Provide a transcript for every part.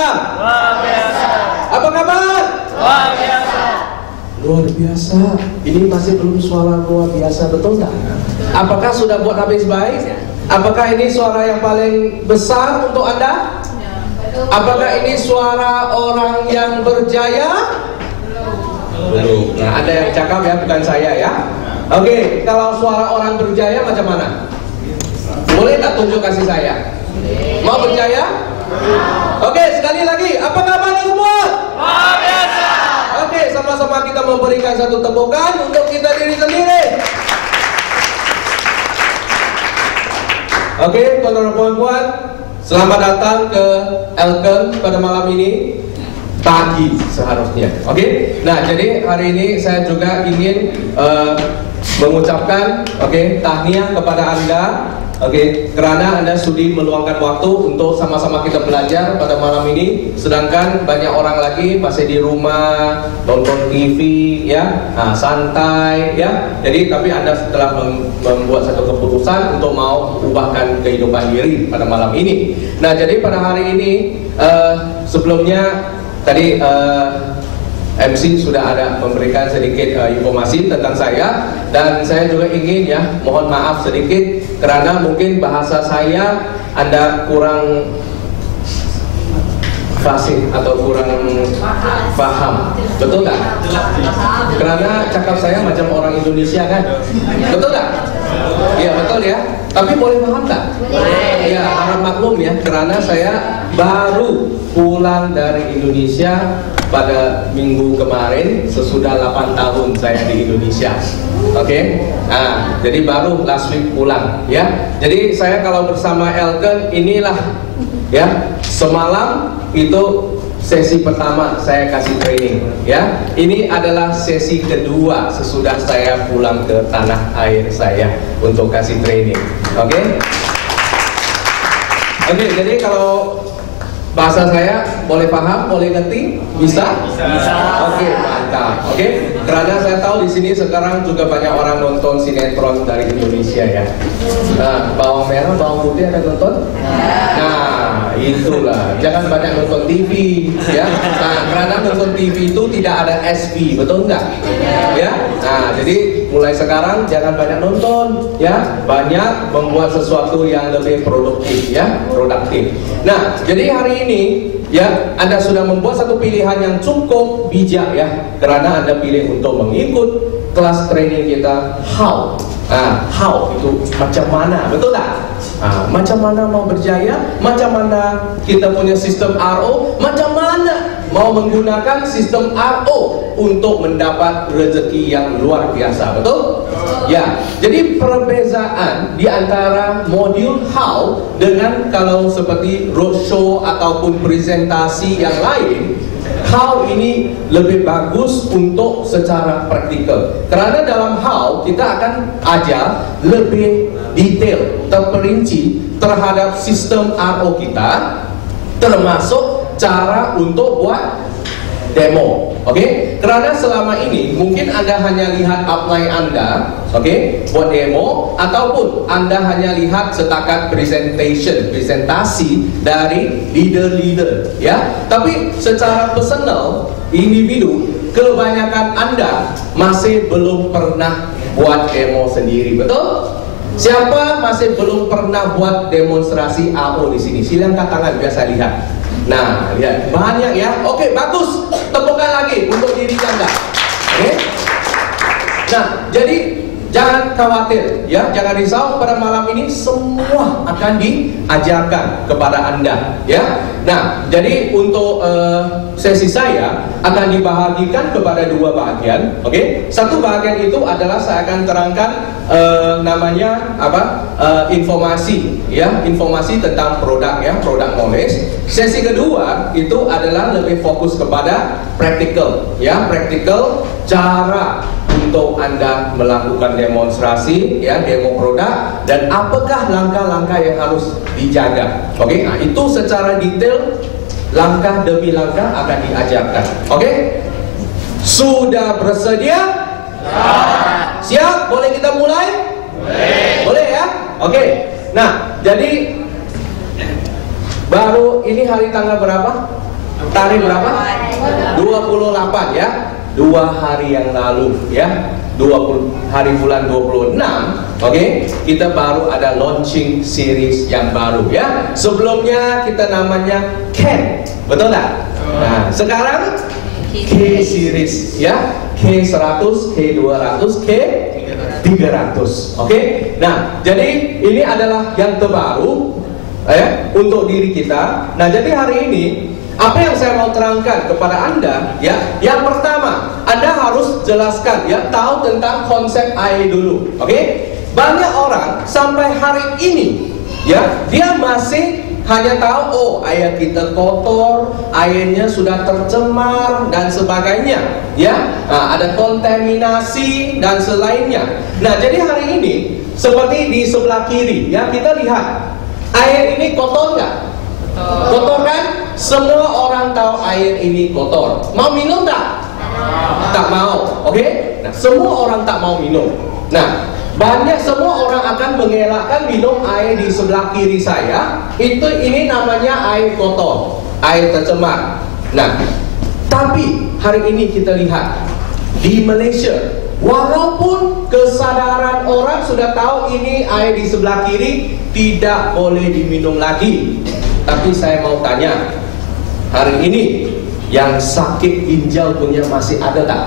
Luar biasa. Apa kabar? Luar biasa. Luar biasa. Ini masih belum suara luar biasa, betul nggak? Apakah sudah buat habis baik? Apakah ini suara yang paling besar untuk Anda? Apakah ini suara orang yang berjaya? Belum. Nah, ada yang cakap ya, bukan saya ya. Oke, kalau suara orang berjaya macam mana? Boleh tak tunjuk kasih saya? Mau berjaya? Oke, sekali lagi. Apa kabar semua? Luar biasa. Oke, sama-sama kita memberikan satu tepukan untuk kita diri sendiri. Oke, teman-teman puan-puan, selamat datang ke Elken pada malam ini. Pagi seharusnya. Oke. Nah, jadi hari ini saya juga ingin mengucapkan tahniah kepada Anda. Karena Anda sudi meluangkan waktu untuk sama-sama kita belajar pada malam ini. Sedangkan banyak orang lagi masih di rumah nonton TV ya, santai ya. Jadi tapi Anda setelah membuat satu keputusan untuk mau ubahkan kehidupan diri pada malam ini. Nah, jadi pada hari ini sebelumnya tadi MC sudah ada memberikan sedikit informasi tentang saya, dan saya juga ingin ya mohon maaf sedikit karena mungkin bahasa saya Anda kurang fasih atau kurang paham, betul nggak? Karena cakap saya macam orang Indonesia kan, betul nggak? Iya betul ya. Tapi boleh paham nggak? Ya harap maklum ya, karena saya baru pulang dari Indonesia pada minggu kemarin sesudah 8 tahun saya di Indonesia. Nah, jadi baru last week pulang ya. Jadi saya kalau bersama Elken inilah ya, semalam itu sesi pertama saya kasih training ya. Ini adalah sesi kedua sesudah saya pulang ke tanah air saya untuk kasih training. Jadi kalau bahasa saya boleh paham, boleh ngerti? Bisa? Bisa. Mantap. Karena saya tahu di sini sekarang juga banyak orang nonton sinetron dari Indonesia ya. Nah, bawang merah, bawang putih ada nonton? Nah, itulah. Jangan banyak nonton TV ya. Nah, karena nonton TV itu tidak ada SP, betul nggak? Ya. Nah, jadi mulai sekarang jangan banyak nonton ya. Banyak membuat sesuatu yang lebih produktif ya, produktif. Nah, jadi hari ini ya, Anda sudah membuat satu pilihan yang cukup bijak ya, karena Anda pilih untuk mengikut kelas training kita how. How itu macam mana, betul tak? Macam mana mau berjaya, macam mana kita punya sistem RO, macam mana mau menggunakan sistem RO untuk mendapat rezeki yang luar biasa, betul? Ya, jadi perbezaan di antara modul how dengan kalau seperti roadshow ataupun presentasi yang lain, how ini lebih bagus untuk secara praktikal. Karena dalam how kita akan ajar lebih detail, terperinci terhadap sistem RO kita, termasuk cara untuk buat demo. Karena selama ini mungkin Anda hanya lihat upline Anda, buat demo, ataupun Anda hanya lihat setakat presentasi dari leader-leader ya. Tapi secara personal, individu, kebanyakan Anda masih belum pernah buat demo sendiri, betul? Siapa masih belum pernah buat demonstrasi AO di sini? Silakan angkat tangan biar saya lihat. Nah, lihat banyak ya. Bagus. Tepukan lagi untuk diri Anda. Nah, jadi jangan khawatir ya, jangan risau, pada malam ini semua akan diajarkan kepada Anda ya. Nah, jadi untuk sesi saya akan dibahagikan kepada dua bagian. Satu bagian itu adalah saya akan terangkan namanya informasi ya, informasi tentang produk ya, produk knowledge. Sesi kedua itu adalah lebih fokus kepada practical ya, practical cara untuk Anda melakukan demonstrasi ya, demo produk, dan apakah langkah-langkah yang harus dijaga. Nah, itu secara detail langkah demi langkah akan diajarkan. Sudah bersedia? Siap? Boleh kita mulai? Boleh ya? Nah, jadi baru ini hari tanggal berapa? Tarikh berapa? 28 ya. 2 hari yang lalu ya. 20 hari bulan 26, oke, kita baru ada launching series yang baru ya. Sebelumnya kita namanya Ken, betul tak? Nah, sekarang K series ya, K100, K200, K300, oke. Nah, jadi ini adalah yang terbaru ya untuk diri kita. Nah, jadi hari ini apa yang saya mau terangkan kepada Anda ya, yang pertama Anda harus jelaskan ya, tahu tentang konsep air dulu, oke? Banyak orang sampai hari ini ya, dia masih hanya tahu oh air kita kotor, airnya sudah tercemar dan sebagainya ya. Nah, ada kontaminasi dan selainnya. Nah, jadi hari ini seperti di sebelah kiri ya, kita lihat air ini kotor nggak? Kotor kan? Semua orang tahu air ini kotor. Mau minum tak? Tak mau, oke? Nah, semua orang tak mau minum. Nah, semua orang akan mengelakkan minum air di sebelah kiri saya. Ini namanya air kotor, air tercemar. Nah, tapi hari ini kita lihat di Malaysia, walaupun kesadaran orang sudah tahu ini air di sebelah kiri tidak boleh diminum lagi, tapi saya mau tanya, hari ini yang sakit ginjal punya masih ada tak?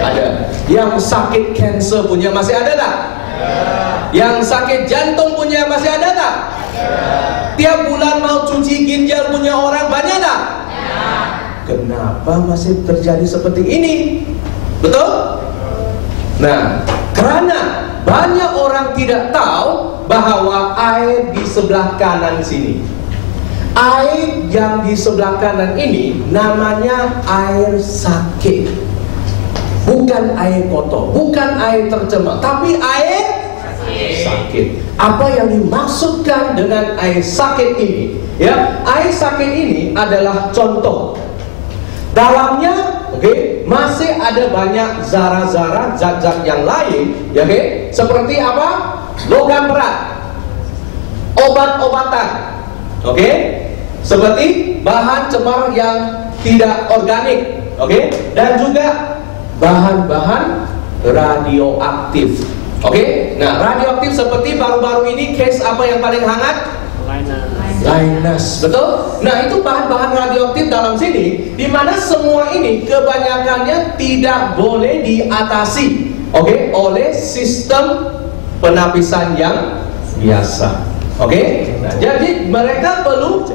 Ada. Yang sakit kanker punya masih ada tak? Yang sakit jantung punya masih ada tak? Tiap bulan mau cuci ginjal punya orang banyak tak? Kenapa masih terjadi seperti ini? Betul? Nah, karena banyak orang tidak tahu bahwa air di sebelah kanan sini, air yang di sebelah kanan ini namanya air sakit. Bukan air kotor, bukan air tercemar, tapi air sakit. Apa yang dimaksudkan dengan air sakit ini? Ya, air sakit ini adalah contoh. Dalamnya, oke, masih ada banyak zarah-zarah, zat-zat yang lain, ya, oke, seperti apa? Logam berat, obat-obatan, oke, seperti bahan cemar yang tidak organik, oke, dan juga bahan-bahan radioaktif, oke. Nah, radioaktif seperti baru-baru ini case apa yang paling hangat? Linus, betul? Nah, itu bahan-bahan radioaktif dalam sini, di mana semua ini kebanyakannya tidak boleh diatasi, oke, oleh sistem penapisan yang biasa. Oke, nah, jadi mereka perlu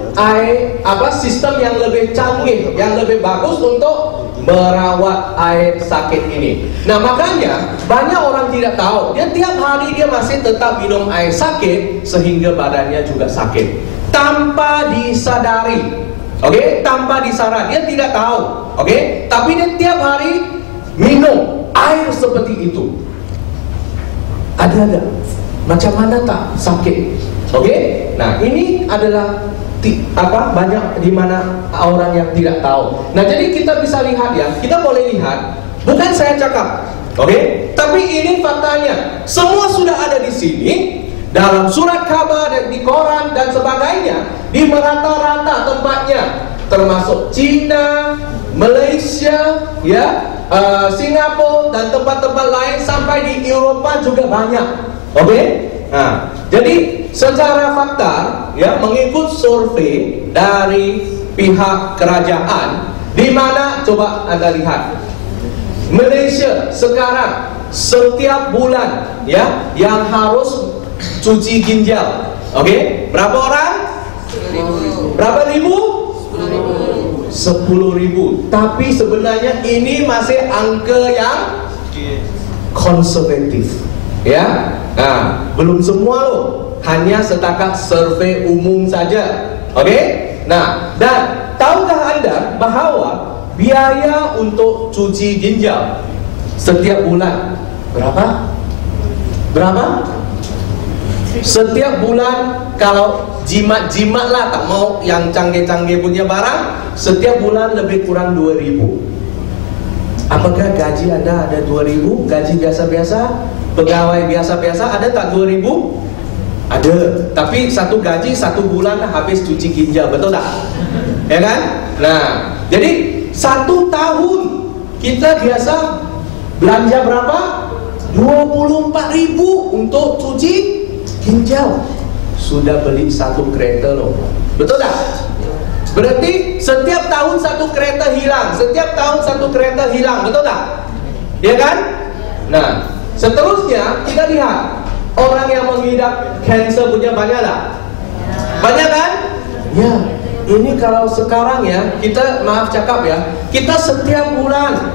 sistem yang lebih canggih, yang lebih bagus untuk merawat air sakit ini. Nah, makanya banyak orang tidak tahu, dia tiap hari dia masih tetap minum air sakit sehingga badannya juga sakit tanpa disadari. Oke, tanpa disadari, dia tidak tahu. Oke, tapi dia tiap hari minum air seperti itu. Ada macam mana tak sakit? Oke, nah ini adalah banyak di mana orang yang tidak tahu. Nah, jadi kita bisa lihat ya, kita boleh lihat, bukan saya cakap, oke, tapi ini faktanya. Semua sudah ada di sini, dalam surat kabar dan di koran dan sebagainya, di merata-rata tempatnya, termasuk China, Malaysia, ya, Singapura dan tempat-tempat lain, sampai di Eropa juga banyak, oke. Nah, jadi secara fakta ya, mengikut survei dari pihak kerajaan, di mana coba Anda lihat, Malaysia sekarang setiap bulan ya yang harus cuci ginjal, oke, berapa orang? 10.000. Berapa ribu? 10.000. Tapi sebenarnya ini masih angka yang konservatif, ya. Nah, belum semua loh, hanya setakat survei umum saja, oke? Nah, dan tahukah Anda bahwa biaya untuk cuci ginjal setiap bulan berapa? Setiap bulan, kalau jimat-jimat lah, tak mau yang canggih-canggih punya barang, setiap bulan lebih kurang 2.000. Apakah gaji Anda ada 2.000? Gaji biasa-biasa? Pegawai biasa-biasa ada tak 2.000? Ada. Tapi satu gaji satu bulan habis cuci ginjal, betul tak? ya kan? Nah, jadi 1 tahun kita biasa belanja berapa? 24.000 untuk cuci ginjal. Sudah beli 1 kereta loh. Betul tak? Berarti setiap tahun 1 kereta hilang. Setiap tahun 1 kereta hilang. Betul tak? Ya kan? Nah, seterusnya kita lihat orang yang mengidap kanker punya banyak tak? Banyak kan? Ya. Ini kalau sekarang ya, kita maaf cakap ya, kita setiap bulan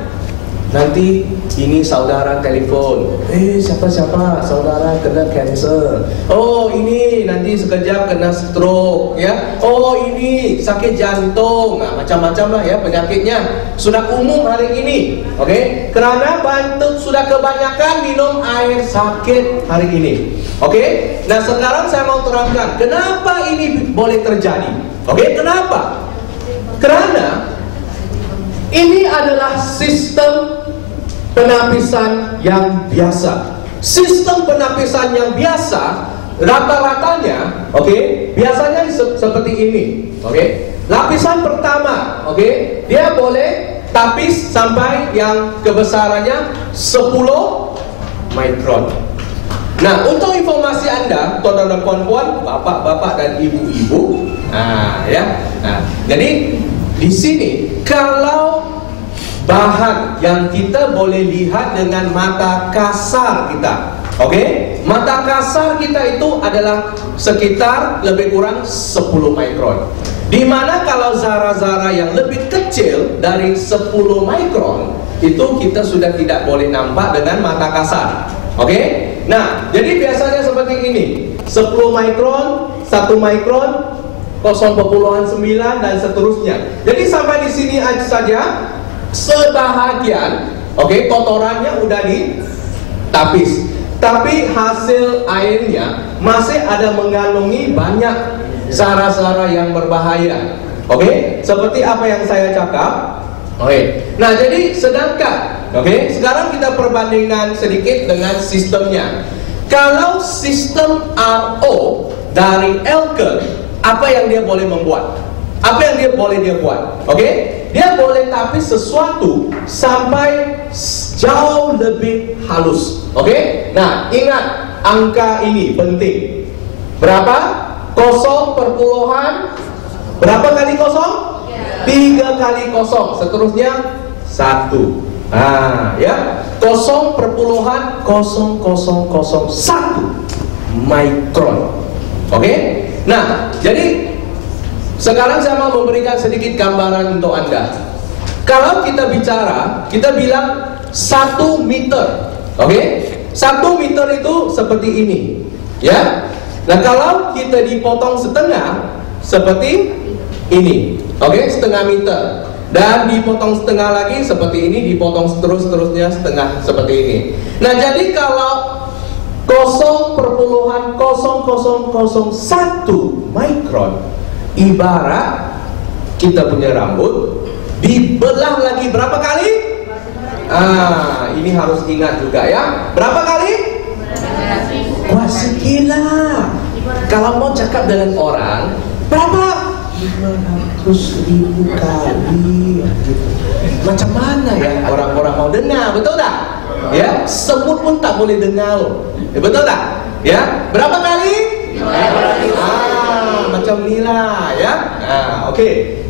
nanti ini saudara telepon, siapa-siapa saudara kena kanker. Oh ini nanti sekejap kena stroke ya. Oh ini sakit jantung. Nah, macam-macam lah ya penyakitnya. Sudah umum hari ini. Oke? Kerana bantuk sudah kebanyakan minum air sakit hari ini. Oke? Nah sekarang saya mau terangkan kenapa ini boleh terjadi. Oke? Kenapa? Kerana ini adalah sistem penapisan yang biasa. Sistem penapisan yang biasa rata-ratanya, biasanya seperti ini. Lapisan pertama, dia boleh tapis sampai yang kebesarannya 10 mikron. Nah, untuk informasi Anda, tuan-tuan dan puan-puan, bapak-bapak dan ibu-ibu, jadi di sini kalau bahan yang kita boleh lihat dengan mata kasar kita, mata kasar kita itu adalah sekitar lebih kurang 10 mikron. Dimana kalau zara-zara yang lebih kecil dari 10 mikron itu kita sudah tidak boleh nampak dengan mata kasar. Nah, jadi biasanya seperti ini, 10 mikron, 1 mikron, 0,9 dan seterusnya. Jadi sampai di sini aja saja. Sebahagian, kotorannya udah ditapis, tapi hasil airnya masih ada mengandungi banyak zara-zara yang berbahaya. Seperti apa yang saya cakap. Nah, jadi sedangkan, sekarang kita perbandingkan sedikit dengan sistemnya. Kalau sistem RO dari Elken, apa yang dia boleh membuat? Apa yang dia boleh buat? Dia boleh tapis sesuatu sampai jauh lebih halus. Nah, ingat angka ini penting. Berapa? 0 perpuluhan berapa kali 0? 3 kali 0. Seterusnya 1. Ya. 0,0001 mikron. Nah, jadi sekarang saya mau memberikan sedikit gambaran untuk Anda. Kalau kita bicara, kita bilang 1 meter. 1 meter itu seperti ini. Ya. Nah, kalau kita dipotong setengah seperti ini. Setengah meter. Dan dipotong setengah lagi seperti ini, dipotong seterusnya setengah seperti ini. Nah, jadi kalau 0,0001 mikron ibarat kita punya rambut dibelah lagi berapa kali? Ini harus ingat juga ya. Berapa kali? Wah, segila. Kalau mau cakap dengan orang, berapa? 500.000 kali. Macam mana ya orang-orang mau dengar, betul tak? Ya, semut pun tak boleh dengar loh. Betul tak? Ya, berapa kali? Macam inilah ya.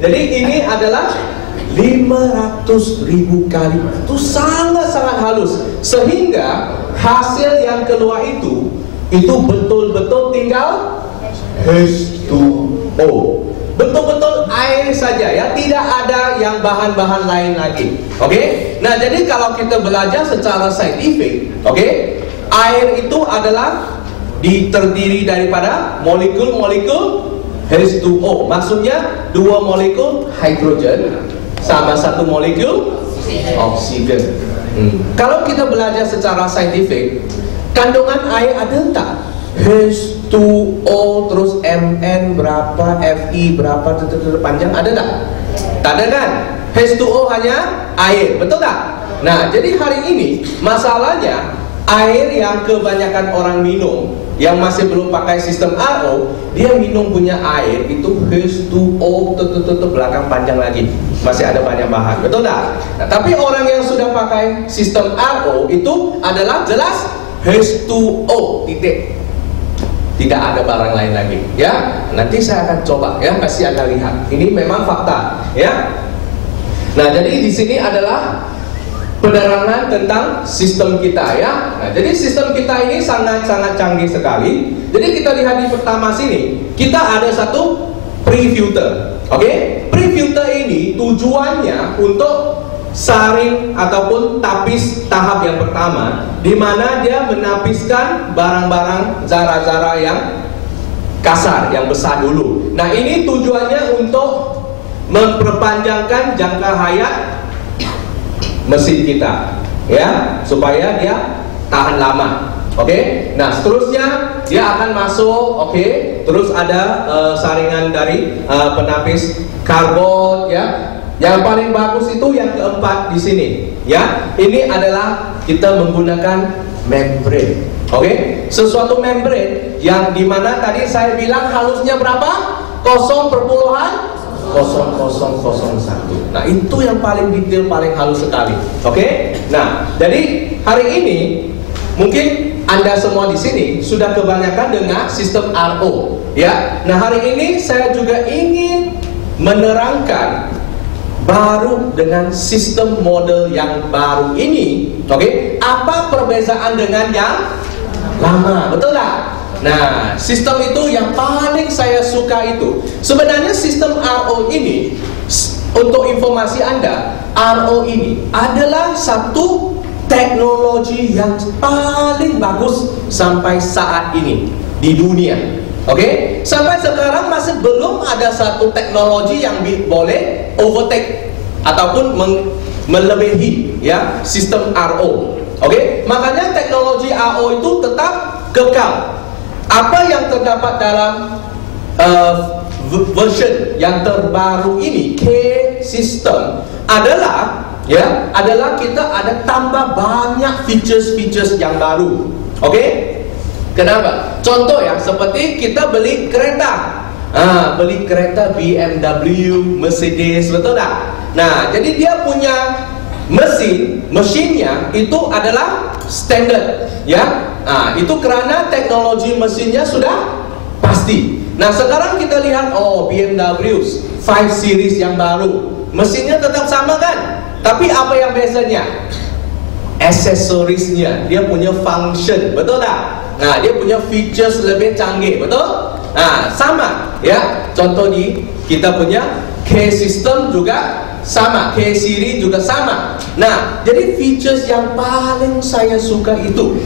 Jadi ini adalah 500.000 kali. Itu sangat-sangat halus. Sehingga hasil yang keluar itu betul-betul tinggal H2O. Betul-betul air saja ya, tidak ada yang bahan-bahan lain lagi. Nah, jadi kalau kita belajar secara saintifik, air itu adalah terdiri daripada molekul-molekul H2O. Maksudnya 2 molekul hidrogen sama 1 molekul oksigen. Kalau kita belajar secara saintifik, kandungan air ada tak? H2O terus Mn berapa, Fi berapa, panjang ada tak? Tak ada kan? H2O hanya air, betul tak? Nah, jadi hari ini masalahnya air yang kebanyakan orang minum yang masih belum pakai sistem RO, dia minum punya air itu H2O belakang panjang lagi, masih ada banyak bahan, betul tak? Nah, tapi orang yang sudah pakai sistem RO itu adalah jelas H2O titik, tidak ada barang lain lagi, ya. Nanti saya akan coba, ya, kasih Anda lihat. Ini memang fakta, ya. Nah, jadi di sini adalah penerangan tentang sistem kita, ya. Nah, jadi sistem kita ini sangat-sangat canggih sekali. Jadi kita lihat di pertama sini, kita ada satu pre-filter. Oke? Pre-filter ini tujuannya untuk saring ataupun tapis tahap yang pertama, di mana dia menapiskan barang-barang zara-zara yang kasar, yang besar dulu. Nah, ini tujuannya untuk memperpanjangkan jangka hayat mesin kita, ya, supaya dia tahan lama. Oke, nah seterusnya dia akan masuk. Oke, terus ada saringan dari penapis karbon, ya. Yang paling bagus itu yang keempat di sini, ya. Ini adalah kita menggunakan membrane. Oke, sesuatu membrane yang dimana tadi saya bilang halusnya berapa? 0,0001. Nah, itu yang paling detail, paling halus sekali. Oke? Nah, jadi hari ini mungkin Anda semua di sini sudah kebanyakan dengan sistem RO, ya. Nah, hari ini saya juga ingin menerangkan baru dengan sistem model yang baru ini. Oke? Apa perbedaan dengan yang lama? Betul tak? Nah, sistem itu yang paling saya suka itu. Sebenarnya sistem RO ini, untuk informasi Anda, RO ini adalah satu teknologi yang paling bagus sampai saat ini di dunia. Oke? Sampai sekarang masih belum ada satu teknologi yang boleh overtake ataupun melebihi, ya, sistem RO. Oke? Makanya teknologi RO itu tetap kekal. Apa yang terdapat dalam version yang terbaru ini, K system, adalah, ya, adalah kita ada tambah banyak features yang baru. Oke? Kenapa? Contoh, ya, seperti kita beli kereta. Beli kereta BMW, Mercedes, betul tak? Nah, jadi dia punya mesinnya itu adalah standard, ya. Nah, itu karena teknologi mesinnya sudah pasti. Nah, sekarang kita lihat, BMW 5 series yang baru, mesinnya tetap sama kan? Tapi apa yang biasanya? Aksesorisnya, dia punya function, betul tak? Nah, dia punya features lebih canggih, betul? Nah, sama, ya. Contoh di kita punya K system juga sama, K series juga sama. Nah, jadi features yang paling saya suka itu,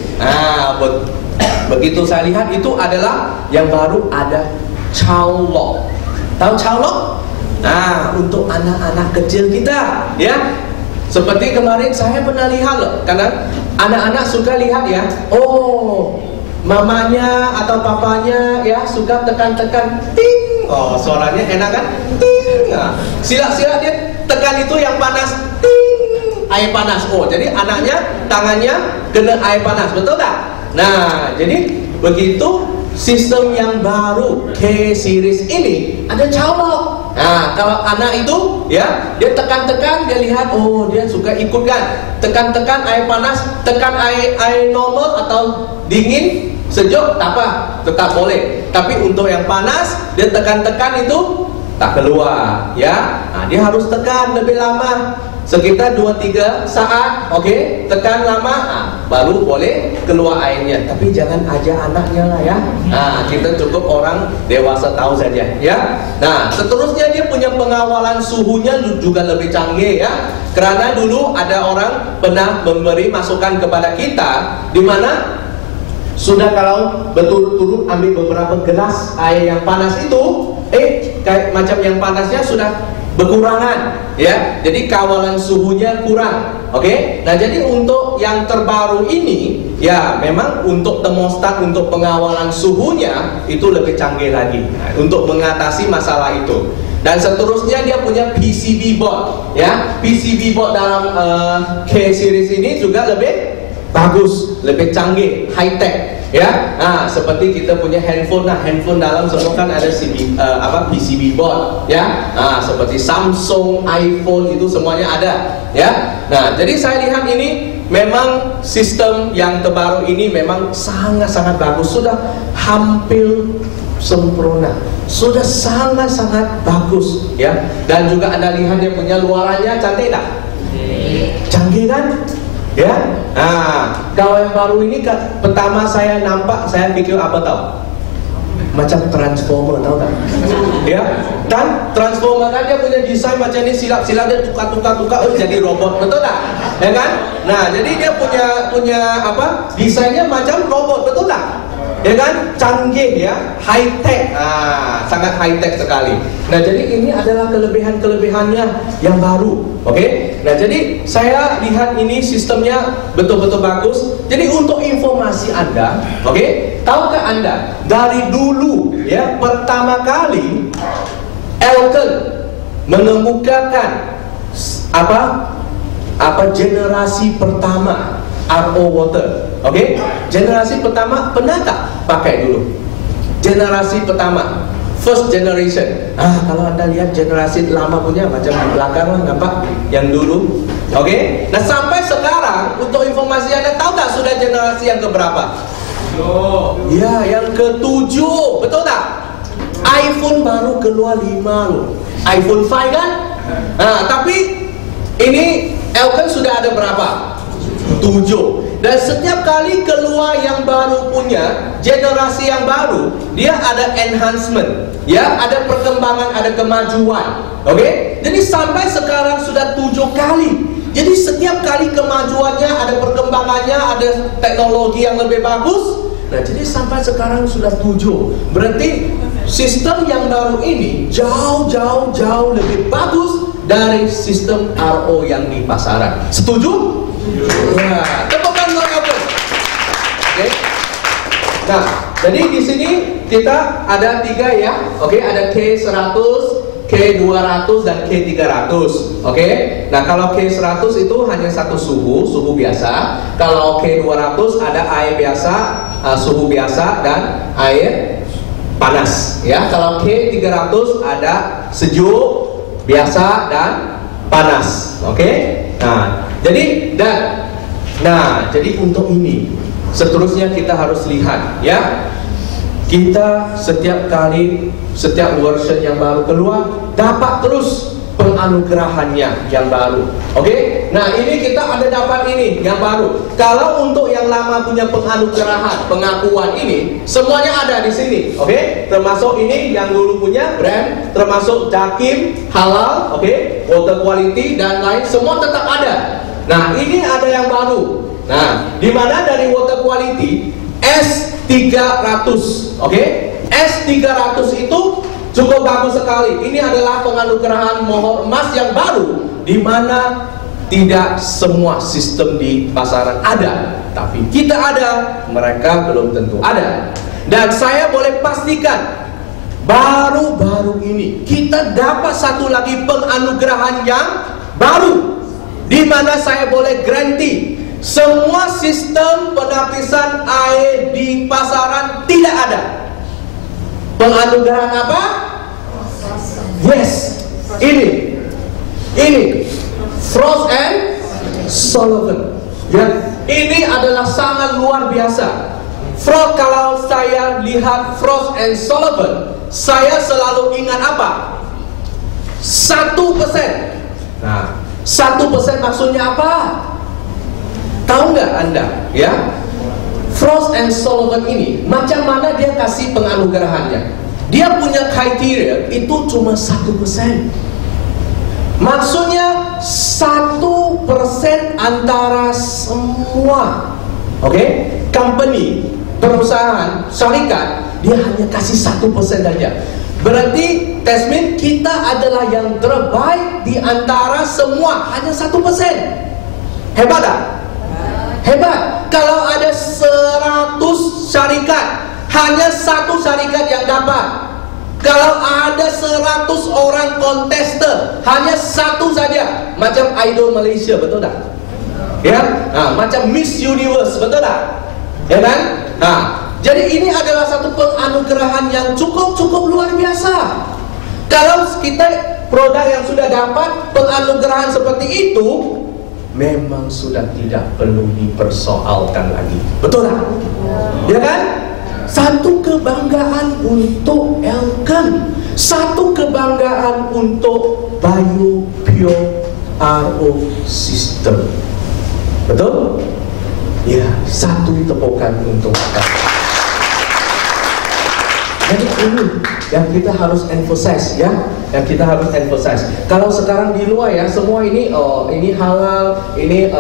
begitu saya lihat itu adalah yang baru ada Chow Lock. Tahu Chow Lock? Nah, untuk anak-anak kecil kita, ya. Seperti kemarin saya pernah lihat loh, karena anak-anak suka lihat, ya. Mamanya atau papanya, ya, suka tekan-tekan ting. Suaranya enak kan? Ting. Nah, sila-sila dia tekan itu yang panas, ting, air panas. Jadi anaknya tangannya kena air panas, betul tak? Nah, jadi begitu sistem yang baru K series ini ada Chow Lock. Nah, kalau anak itu, ya, dia tekan-tekan, dia lihat, dia suka ikut kan? Tekan-tekan air panas, tekan air normal atau dingin, sejuk, tak apa, tetap boleh. Tapi untuk yang panas, dia tekan-tekan itu tak keluar, ya. Nah, dia harus tekan lebih lama, sekitar 2-3 saat. Oke, tekan lama, baru boleh keluar airnya. Tapi jangan aja anaknya lah, ya. Nah, kita cukup orang dewasa tahu saja, ya. Nah, seterusnya dia punya pengawalan suhunya juga lebih canggih, ya. Karena dulu ada orang pernah memberi masukan kepada kita, di mana sudah kalau berturut-turut ambil beberapa gelas air yang panas itu, kayak macam yang panasnya sudah berkurangan, ya. Jadi kawalan suhunya kurang. Oke. Nah, jadi untuk yang terbaru ini, ya, memang untuk termostat, untuk pengawalan suhunya itu lebih canggih lagi, untuk mengatasi masalah itu. Dan seterusnya dia punya PCB board, ya. PCB board dalam K series ini juga lebih bagus, lebih canggih, high tech, ya. Nah, seperti kita punya handphone. Nah, handphone dalam semua kan ada PCB board, ya. Nah, seperti Samsung, iPhone itu semuanya ada, ya. Nah, jadi saya lihat ini memang sistem yang terbaru ini memang sangat-sangat bagus, sudah hampir sempurna, sudah sangat-sangat bagus, ya. Dan juga Anda lihat dia punya luarannya cantik tak? Canggih kan? Ya. Nah, kalau yang baru ini pertama saya nampak, saya pikir apa tahu? Macam transformer, tahu tak? Ya. Dan transformer kan dia punya desain macam ini, silap-silap dia tukar, jadi robot, betul tak? Ya kan? Nah, jadi dia punya desainnya macam robot, betul tak? Ya kan, canggih ya, high tech, sangat high tech sekali. Nah, jadi ini adalah kelebihannya yang baru, oke? Nah, jadi saya lihat ini sistemnya betul-betul bagus. Jadi untuk informasi Anda, oke? Tahukah Anda dari dulu ya pertama kali Elkon mengemukakan apa generasi pertama RO water, oke? Generasi pertama pernah tak pakai dulu? Generasi pertama, first generation. Kalau Anda lihat generasi lama punya macam di belakang lah, nampak yang dulu, oke? Nah, sampai sekarang untuk informasi Anda tahu tak sudah generasi yang keberapa? Ya, yang ke-7, betul tak? iPhone baru keluar 5 loh, iPhone 5 kan? Nah, tapi ini Elkon sudah ada berapa? 7. Dan setiap kali keluar yang baru punya generasi yang baru, dia ada enhancement, ya, ada perkembangan, ada kemajuan, oke? Jadi sampai sekarang sudah 7 kali. Jadi setiap kali kemajuannya, ada perkembangannya, ada teknologi yang lebih bagus. Nah, jadi sampai sekarang sudah 7. Berarti sistem yang baru ini jauh lebih bagus dari sistem RO yang di pasaran. Setuju? Ya, tepukan buat apa? Oke. Nah, jadi di sini kita ada 3 ya. Oke, ada K100, K200 dan K300. Oke. Nah, kalau K100 itu hanya satu suhu biasa. Kalau K200 ada air biasa, suhu biasa dan air panas. Ya, kalau K300 ada sejuk, biasa dan panas. Oke. Nah, jadi untuk ini seterusnya kita harus lihat ya. Kita setiap version yang baru keluar dapat terus penganugerahannya yang baru. Oke? Nah, ini kita ada dapat ini yang baru. Kalau untuk yang lama punya penganugerahan, pengakuan ini semuanya ada di sini. Oke? Termasuk ini yang dulu punya brand, termasuk Jakim, halal, oke? Water quality dan lain semua tetap ada. Nah, ini ada yang baru. Nah, di mana dari water quality S300, oke? S300 itu cukup bagus sekali. Ini adalah penganugerahan mohon emas yang baru, di mana tidak semua sistem di pasaran ada, tapi kita ada, mereka belum tentu ada. Dan saya boleh pastikan baru-baru ini kita dapat satu lagi penganugerahan yang baru, di mana saya boleh garanti semua sistem penapisan air di pasaran tidak ada. Penganugerahan apa? Yes, ini Frost and Sullivan. Ya, ini adalah sangat luar biasa. Frost, kalau saya lihat Frost and Sullivan, saya selalu ingat apa? 1%. Nah, 1% maksudnya apa? Tahu nggak Anda? Ya, Frost and Sullivan ini macam mana dia kasih penganugerahannya? Dia punya kriteria itu cuma 1%. Maksudnya 1% antara semua, oke? Company, perusahaan, syarikat, dia hanya kasih 1% saja. Berarti Tasmin kita adalah yang terbaik di antara semua, hanya 1%. Hebat tak? Hebat. Kalau ada 100 syarikat, hanya 1 syarikat yang dapat. Kalau ada 100 orang kontester, hanya 1 saja. Macam Idol Malaysia, betul tak? Ya, nah, macam Miss Universe, betul tak? Ya kan? Nah, jadi ini adalah satu penganugerahan yang cukup luar biasa. Kalau kita produk yang sudah dapat penganugerahan seperti itu, memang sudah tidak perlu dipersoalkan lagi. Betul tak? Ya kan? Satu kebanggaan untuk Elken, satu kebanggaan untuk Bio Pure RO System. Betul? Ya, satu tepukan untuk kita. Jadi ini yang kita harus emphasize, ya, yang kita harus emphasize. Kalau sekarang di luar ya, semua ini ini halal, ini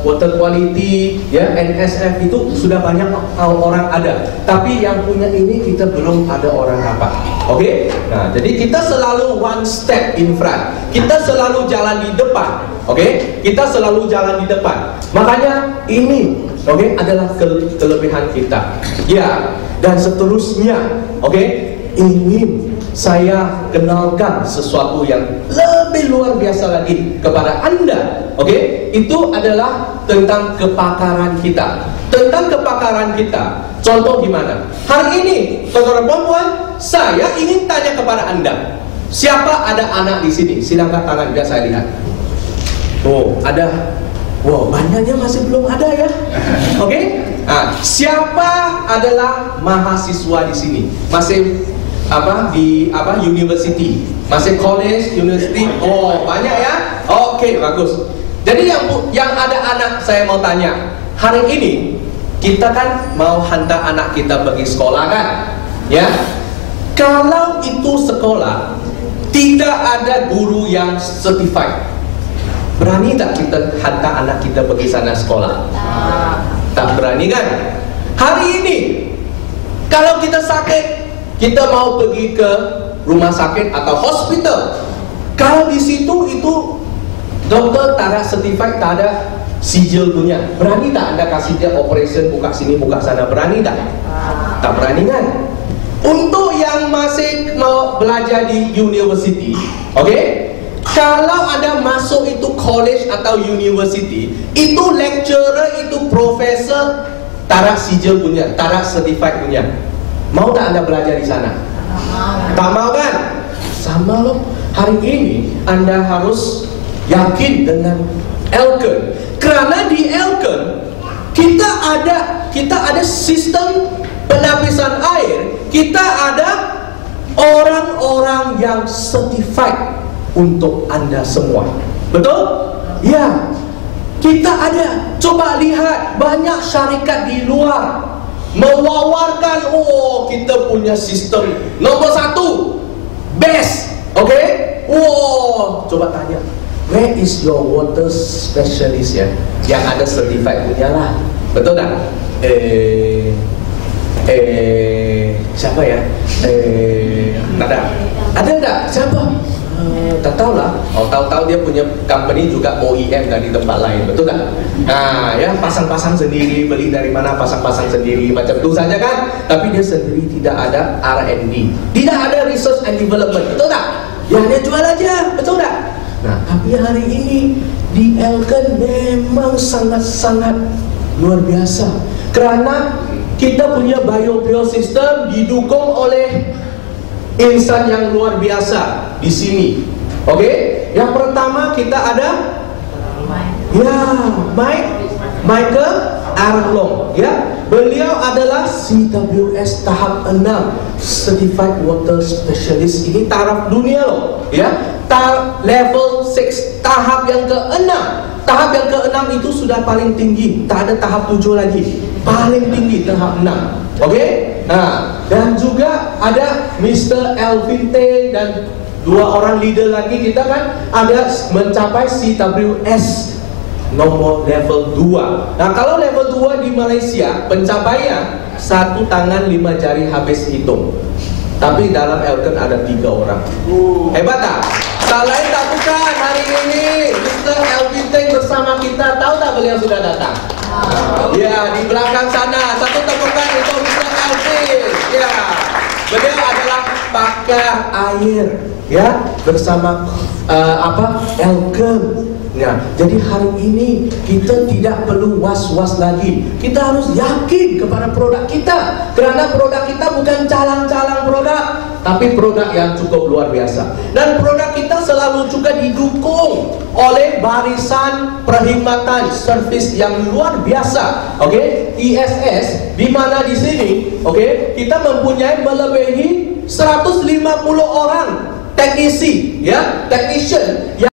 water quality, ya, NSF itu sudah banyak orang ada. Tapi yang punya ini kita belum ada orang dapat. Oke? Nah, jadi kita selalu one step in front. Kita selalu jalan di depan. Oke? Kita selalu jalan di depan. Makanya ini, oke, adalah kelebihan kita. Ya, dan seterusnya, oke, ingin saya kenalkan sesuatu yang lebih luar biasa lagi kepada Anda. Oke, itu adalah tentang kepakaran kita. Tentang kepakaran kita. Contoh gimana? Hari ini, saudara perempuan, saya ingin tanya kepada Anda. Siapa ada anak di sini? Silakan tangan biar saya lihat. Oh, ada. Wow, banyaknya masih belum ada ya. Oke? Nah, siapa adalah mahasiswa di sini? Masih university? Masih college, university? Oh, banyak ya? Oke, bagus. Jadi yang ada anak, saya mau tanya. Hari ini kita kan mau hantar anak kita pergi sekolah kan? Ya. Kalau itu sekolah tidak ada guru yang certified, berani tak kita hantar anak kita pergi sana sekolah? Tak berani kan? Hari ini kalau kita sakit, kita mau pergi ke rumah sakit atau hospital. Kalau di situ itu dokter tak ada certified, tak ada sijil punya, berani tak Anda kasih dia operation buka sini buka sana? Berani tak? Tak berani kan? Untuk yang masih mau belajar di university, oke? Kalau Anda masuk itu college atau university, itu lecturer, itu profesor, tarak sijil punya, tarak certified punya. Mau tak Anda belajar di sana? Tak mau kan? Sama loh. Hari ini Anda harus yakin dengan Elken. Karena di Elken kita ada sistem penapisan air. Kita ada orang-orang yang certified untuk Anda semua. Betul? Ya. Kita ada. Coba lihat, banyak syarikat di luar mewawarkan, oh, kita punya sistem nomor 1, best. Oke? Wow, coba tanya, where is your water specialist ya? Yang ada certified punya lah. Betul tak? Siapa ya? Tak ada. Ada tak? Siapa? Tak tahu lah. Oh, tahu-tahu dia punya company juga OEM dari tempat lain, betul tak? Nah, ya, pasang-pasang sendiri, beli dari mana pasang-pasang sendiri, macam itu saja kan? Tapi dia sendiri tidak ada R&D, tidak ada research and development, betul tak? Ya, dia jual aja, betul tak? Nah, tapi hari ini di Elken memang sangat-sangat luar biasa, karena kita punya biosystem didukung oleh insan yang luar biasa di sini. Oke? Yang pertama kita ada Michael Arlong, ya. Beliau adalah CWS tahap 6, Certified Water Specialist. Ini taraf dunia loh, ya. Level 6, tahap yang ke-6. Tahap yang ke-6 itu sudah paling tinggi, tak ada tahap 7 lagi. Paling tinggi tahap 6. Oke? Nah, dan juga ada Mr. Elvin Teng dan 2 orang leader lagi kita kan ada mencapai CWS nomor level 2. Nah, kalau level 2 di Malaysia pencapaian 1 tangan 5 jari habis hitung. Tapi dalam Elken ada 3 orang. Hebat tak? Tak lain tak bukan, hari ini Mr. Elvin Teng bersama kita. Tahu tak beliau sudah datang? Ya, di belakang sana. Satu tepukan untuk Mr. Elvin. Ya, beliau adalah pakar air, ya, bersama Elken. Nah, jadi hari ini kita tidak perlu was-was lagi. Kita harus yakin kepada produk kita, karena produk kita bukan calang-calang produk, tapi produk yang cukup luar biasa. Dan produk kita selalu juga didukung oleh barisan perkhidmatan servis yang luar biasa. Oke, ISS, di mana di sini, oke, kita mempunyai melebihi 150 orang teknisi, ya, technician.